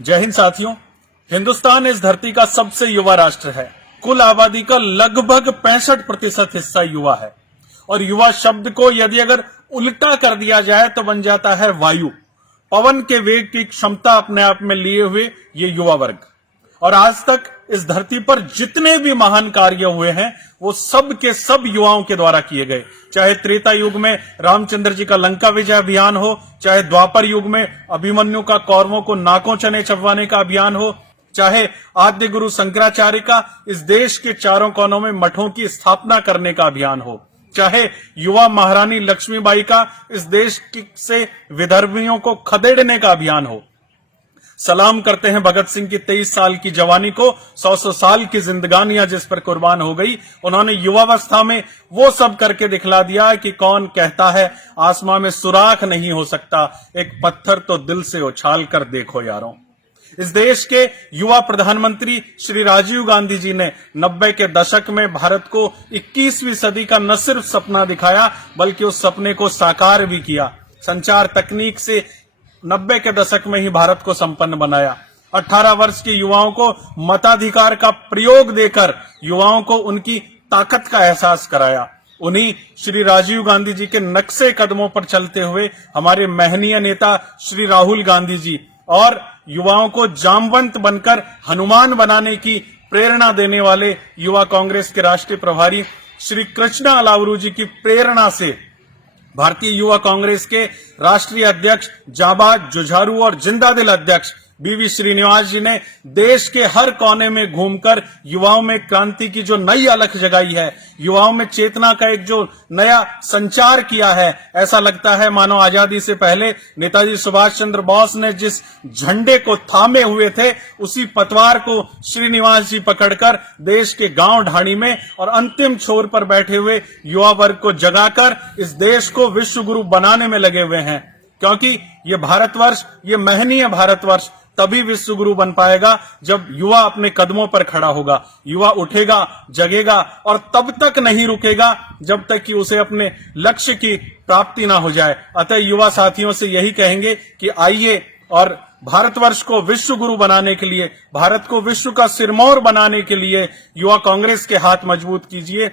जय हिंद साथियों। हिंदुस्तान इस धरती का सबसे युवा राष्ट्र है। कुल आबादी का लगभग 65% हिस्सा युवा है और युवा शब्द को यदि अगर उल्टा कर दिया जाए तो बन जाता है वायु। पवन के वेग की क्षमता अपने आप में लिए हुए ये युवा वर्ग, और आज तक इस धरती पर जितने भी महान कार्य हुए हैं वो सब के सब युवाओं के द्वारा किए गए। चाहे त्रेता युग में रामचंद्र जी का लंका विजय अभियान हो, चाहे द्वापर युग में अभिमन्यु का कौरवों को नाकों चने चबवाने का अभियान हो, चाहे आद्य गुरु शंकराचार्य का इस देश के चारों कोनों में मठों की स्थापना करने का अभियान हो, चाहे युवा महारानी लक्ष्मीबाई का इस देश से विदर्भियों को खदेड़ने का अभियान हो। सलाम करते हैं भगत सिंह की 23 साल की जवानी को, 100 साल की जिंदगानियां जिस पर कुर्बान हो गई। उन्होंने युवावस्था में वो सब करके दिखला दिया कि कौन कहता है आसमां में सुराख नहीं हो सकता, एक पत्थर तो दिल से उछाल कर देखो यारों। इस देश के युवा प्रधानमंत्री श्री राजीव गांधी जी ने 90 के दशक में भारत को 21वीं सदी का न सिर्फ सपना दिखाया बल्कि उस सपने को साकार भी किया। संचार तकनीक से 90 के दशक में ही भारत को संपन्न बनाया। 18 वर्ष के युवाओं को मताधिकार का प्रयोग देकर युवाओं को उनकी ताकत का एहसास कराया। उन्हीं श्री राजीव गांधी जी के नक्शे कदमों पर चलते हुए हमारे महनीय नेता श्री राहुल गांधी जी और युवाओं को जामवंत बनकर हनुमान बनाने की प्रेरणा देने वाले युवा कांग्रेस के राष्ट्रीय प्रभारी श्री कृष्णा अलावरू जी की प्रेरणा से भारतीय युवा कांग्रेस के राष्ट्रीय अध्यक्ष, जाबाज, जुझारू और जिंदादिल अध्यक्ष बीवी श्रीनिवास जी ने देश के हर कोने में घूमकर युवाओं में क्रांति की जो नई अलख जगाई है, युवाओं में चेतना का एक जो नया संचार किया है, ऐसा लगता है मानो आजादी से पहले नेताजी सुभाष चंद्र बोस ने जिस झंडे को थामे हुए थे उसी पतवार को श्रीनिवास जी पकड़कर देश के गांव ढाणी में और अंतिम छोर पर बैठे हुए युवा वर्ग को जगाकर इस देश को विश्व गुरु बनाने में लगे हुए हैं। क्योंकि ये भारतवर्ष, ये महनीय भारतवर्ष तभी विश्व गुरु बन पाएगा जब युवा अपने कदमों पर खड़ा होगा, युवा उठेगा, जगेगा और तब तक नहीं रुकेगा जब तक कि उसे अपने लक्ष्य की प्राप्ति ना हो जाए। अतः युवा साथियों से यही कहेंगे कि आइए और भारतवर्ष को विश्व गुरु बनाने के लिए, भारत को विश्व का सिरमौर बनाने के लिए युवा कांग्रेस के हाथ मजबूत कीजिए।